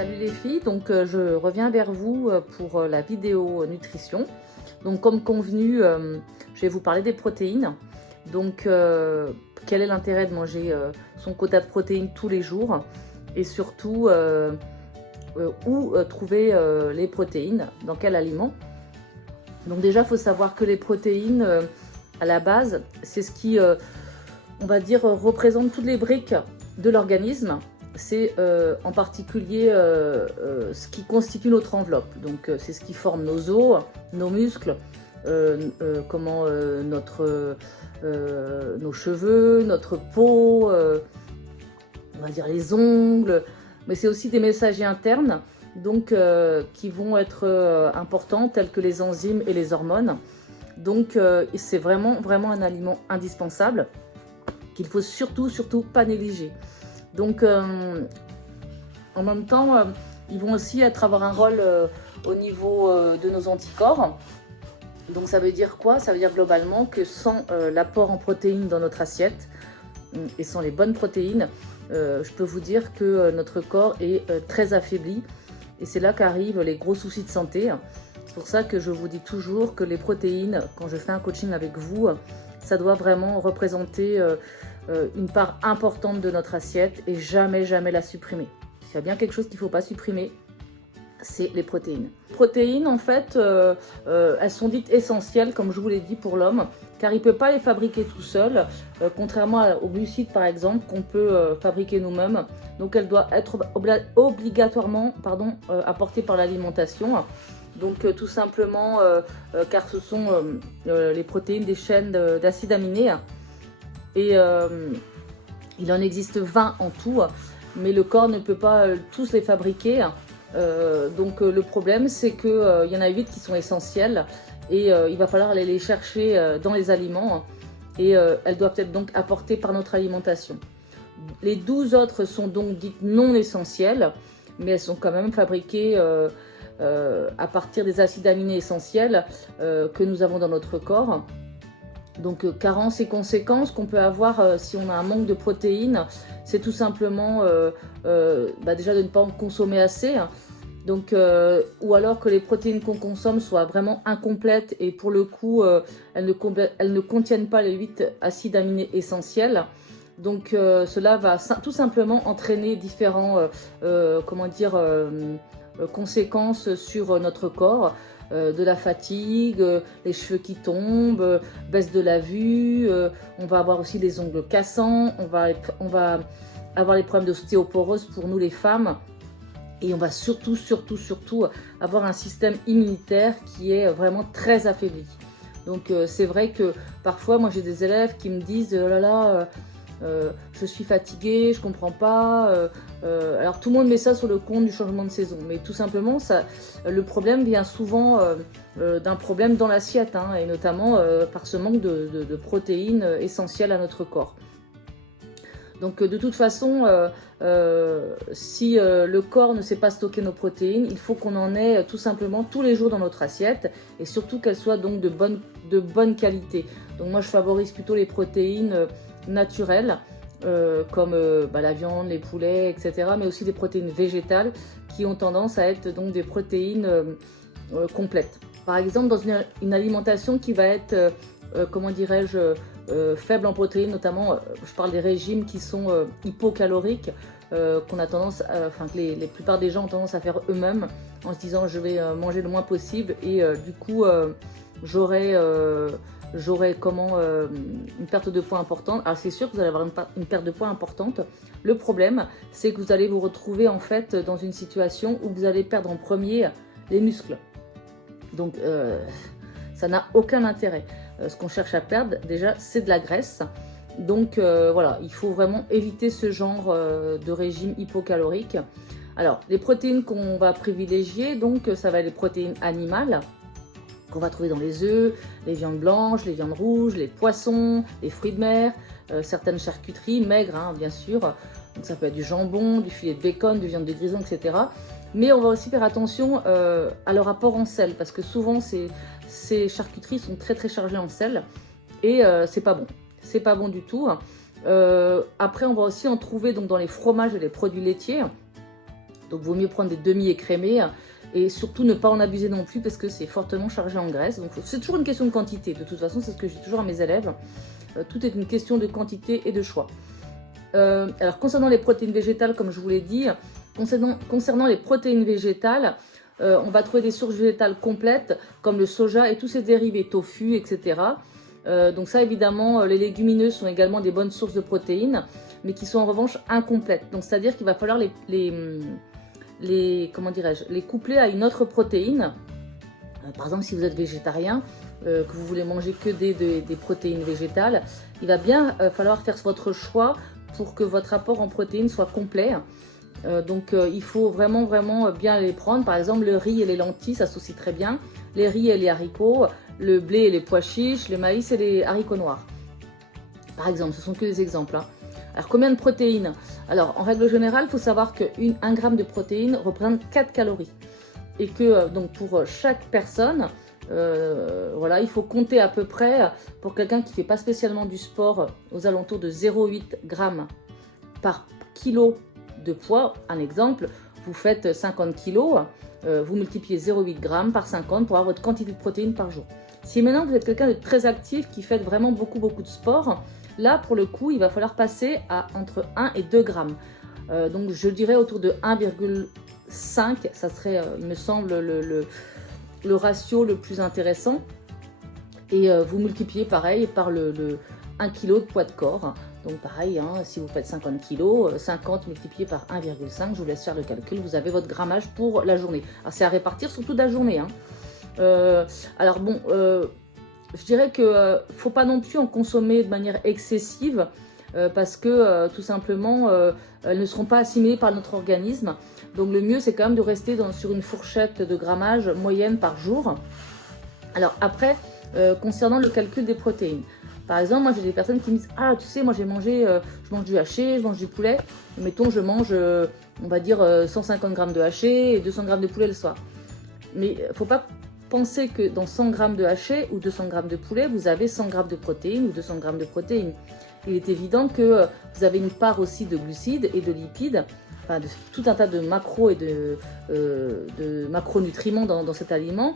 Salut les filles, donc je reviens vers vous pour la vidéo nutrition. Donc comme convenu, je vais vous parler des protéines. Donc quel est l'intérêt de manger son quota de protéines tous les jours et surtout où trouver les protéines, dans quel aliment. Donc déjà il faut savoir que les protéines à la base c'est ce qui on va dire représente toutes les briques de l'organisme. C'est en particulier ce qui constitue notre enveloppe. Donc c'est ce qui forme nos os, nos muscles, nos cheveux, notre peau, on va dire les ongles. Mais c'est aussi des messagers internes donc, qui vont être importants, tels que les enzymes et les hormones. Donc c'est vraiment un aliment indispensable qu'il faut surtout pas négliger. Donc, en même temps, ils vont aussi avoir un rôle au niveau de nos anticorps. Donc, ça veut dire quoi? Ça veut dire globalement que sans l'apport en protéines dans notre assiette et sans les bonnes protéines, je peux vous dire que notre corps est très affaibli. Et c'est là qu'arrivent les gros soucis de santé. C'est pour ça que je vous dis toujours que les protéines, quand je fais un coaching avec vous, ça doit vraiment représenter une part importante de notre assiette et jamais la supprimer. S'il y a bien quelque chose qu'il ne faut pas supprimer, c'est les protéines. Les protéines, en fait, elles sont dites essentielles, comme je vous l'ai dit, pour l'homme, car il ne peut pas les fabriquer tout seul, contrairement aux glucides, par exemple, qu'on peut fabriquer nous-mêmes. Donc, elles doivent être obligatoirement apportées par l'alimentation. Donc, tout simplement, car ce sont les protéines des chaînes d'acides aminés. Et il en existe 20 en tout, mais le corps ne peut pas tous les fabriquer. Donc le problème, c'est qu'il y en a 8 qui sont essentielles et il va falloir aller les chercher dans les aliments et elles doivent être donc apportées par notre alimentation. Les 12 autres sont donc dites non essentielles, mais elles sont quand même fabriquées à partir des acides aminés essentiels que nous avons dans notre corps. Donc carences et conséquences qu'on peut avoir si on a un manque de protéines, c'est tout simplement déjà de ne pas en consommer assez. Donc, ou alors que les protéines qu'on consomme soient vraiment incomplètes et pour le coup elles ne contiennent pas les 8 acides aminés essentiels. Donc cela va tout simplement entraîner différents conséquences sur notre corps. De la fatigue, les cheveux qui tombent, baisse de la vue, on va avoir aussi les ongles cassants, on va avoir les problèmes d'ostéoporose pour nous les femmes et on va surtout avoir un système immunitaire qui est vraiment très affaibli. Donc c'est vrai que parfois moi j'ai des élèves qui me disent oh là là, je suis fatiguée, je comprends pas. Alors tout le monde met ça sur le compte du changement de saison, mais tout simplement, le problème vient souvent d'un problème dans l'assiette, et notamment par ce manque de protéines essentielles à notre corps. Donc de toute façon, si le corps ne sait pas stocker nos protéines, il faut qu'on en ait tout simplement tous les jours dans notre assiette et surtout qu'elles soient donc de bonne qualité. Donc moi je favorise plutôt les protéines naturelles comme la viande, les poulets, etc. Mais aussi des protéines végétales qui ont tendance à être donc des protéines complètes. Par exemple, dans une alimentation qui va être, faible en protéines, notamment, je parle des régimes qui sont hypocaloriques, qu'on a tendance, que la plupart des gens ont tendance à faire eux-mêmes en se disant je vais manger le moins possible et du coup j'aurai une perte de poids importante. Alors c'est sûr que vous allez avoir une perte de poids importante. Le problème, c'est que vous allez vous retrouver en fait dans une situation où vous allez perdre en premier les muscles. Donc ça n'a aucun intérêt. Ce qu'on cherche à perdre déjà, c'est de la graisse. Donc voilà, il faut vraiment éviter ce genre de régime hypocalorique. Alors les protéines qu'on va privilégier, donc ça va être les protéines animales qu'on va trouver dans les œufs, les viandes blanches, les viandes rouges, les poissons, les fruits de mer, certaines charcuteries maigres, bien sûr. Donc ça peut être du jambon, du filet de bacon, du viande de grison, etc. Mais on va aussi faire attention à leur apport en sel, parce que souvent ces charcuteries sont très chargées en sel et c'est pas bon. C'est pas bon du tout. Après, on va aussi en trouver donc, dans les fromages et les produits laitiers. Donc, il vaut mieux prendre des demi-écrémés et surtout ne pas en abuser non plus parce que c'est fortement chargé en graisse. Donc, c'est toujours une question de quantité. De toute façon, c'est ce que je dis toujours à mes élèves. Tout est une question de quantité et de choix. Alors, concernant les protéines végétales, comme je vous l'ai dit, concernant les protéines végétales, on va trouver des sources végétales complètes comme le soja et tous ses dérivés, tofu, etc. Donc ça, évidemment, les légumineuses sont également des bonnes sources de protéines, mais qui sont en revanche incomplètes. Donc c'est-à-dire qu'il va falloir comment dirais-je, les coupler à une autre protéine. Par exemple, si vous êtes végétarien, que vous voulez manger que des protéines végétales, il va bien falloir faire votre choix pour que votre apport en protéines soit complet. Donc il faut vraiment bien les prendre. Par exemple, le riz et les lentilles s'associent très bien. Les riz et les haricots, le blé et les pois chiches, le maïs et les haricots noirs. Par exemple, ce sont que des exemples. Hein. Alors, combien de protéines? Alors, en règle générale, il faut savoir qu'un gramme de protéines représente 4 calories. Et que, donc, pour chaque personne, voilà, il faut compter à peu près, pour quelqu'un qui ne fait pas spécialement du sport, aux alentours de 0,8 grammes par kilo de poids. Un exemple, vous faites 50 kilos, vous multipliez 0,8 grammes par 50 pour avoir votre quantité de protéines par jour. Si maintenant vous êtes quelqu'un de très actif, qui fait vraiment beaucoup de sport, là pour le coup il va falloir passer à entre 1 et 2 grammes. Donc je dirais autour de 1,5, ça serait il me semble le ratio le plus intéressant. Et vous multipliez pareil par le 1 kg de poids de corps. Donc pareil, hein, si vous faites 50 kg, 50 multiplié par 1,5, je vous laisse faire le calcul, vous avez votre grammage pour la journée. Alors c'est à répartir sur toute la journée. Hein. Alors bon, je dirais qu'il ne faut pas non plus en consommer de manière excessive parce que tout simplement, elles ne seront pas assimilées par notre organisme. Donc le mieux, c'est quand même de rester sur une fourchette de grammage moyenne par jour. Alors après, concernant le calcul des protéines. Par exemple, moi j'ai des personnes qui me disent « Ah, tu sais, moi je mange du haché, je mange du poulet. Mettons, je mange, on va dire, 150 grammes de haché et 200 grammes de poulet le soir. » Mais il ne faut pas penser que dans 100 grammes de haché ou 200 grammes de poulet, vous avez 100 grammes de protéines ou 200 grammes de protéines. Il est évident que vous avez une part aussi de glucides et de lipides, enfin de tout un tas de macros et de macronutriments dans cet aliment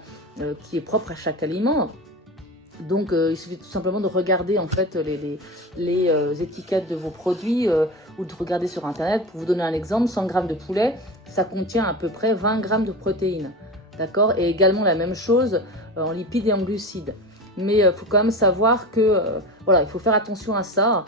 qui est propre à chaque aliment. Donc il suffit tout simplement de regarder en fait les étiquettes de vos produits ou de regarder sur internet. Pour vous donner un exemple, 100 grammes de poulet, ça contient à peu près 20 grammes de protéines. D'accord? Et également la même chose en lipides et en glucides. Mais il faut quand même savoir que voilà, il faut faire attention à ça.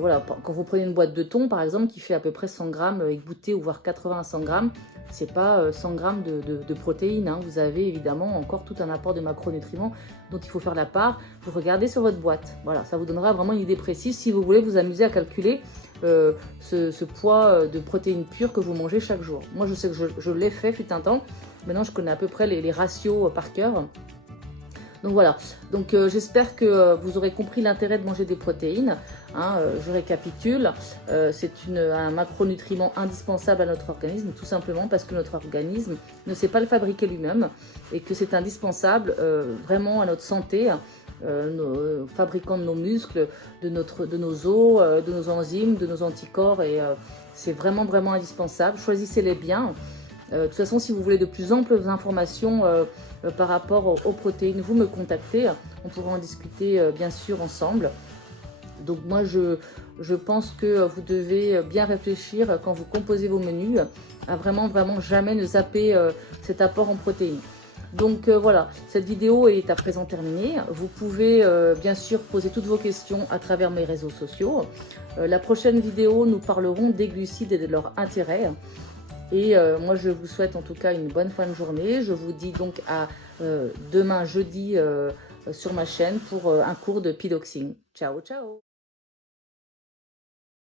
Voilà, quand vous prenez une boîte de thon par exemple qui fait à peu près 100 grammes égouttée ou voire 80 à 100 grammes, c'est pas 100 grammes de protéines. Hein. Vous avez évidemment encore tout un apport de macronutriments dont il faut faire la part. Vous regardez sur votre boîte. Voilà, ça vous donnera vraiment une idée précise si vous voulez vous amuser à calculer ce poids de protéines pures que vous mangez chaque jour. Moi, je sais que je l'ai fait fut un temps. Maintenant, je connais à peu près les ratios par cœur. Donc voilà, donc j'espère que vous aurez compris l'intérêt de manger des protéines. Hein, je récapitule, c'est un macronutriment indispensable à notre organisme, tout simplement parce que notre organisme ne sait pas le fabriquer lui-même et que c'est indispensable vraiment à notre santé, fabricant de nos muscles, de nos os, de nos enzymes, de nos anticorps, et c'est vraiment indispensable. Choisissez-les bien. De toute façon, si vous voulez de plus amples informations par rapport aux protéines, vous me contactez. On pourra en discuter bien sûr ensemble. Donc moi, je pense que vous devez bien réfléchir quand vous composez vos menus à vraiment jamais ne zapper cet apport en protéines. Donc voilà, cette vidéo est à présent terminée. Vous pouvez bien sûr poser toutes vos questions à travers mes réseaux sociaux. La prochaine vidéo, nous parlerons des glucides et de leur intérêt. Et moi, je vous souhaite en tout cas une bonne fin de journée. Je vous dis donc à demain jeudi sur ma chaine pour un cours de pidoxing. Ciao, ciao!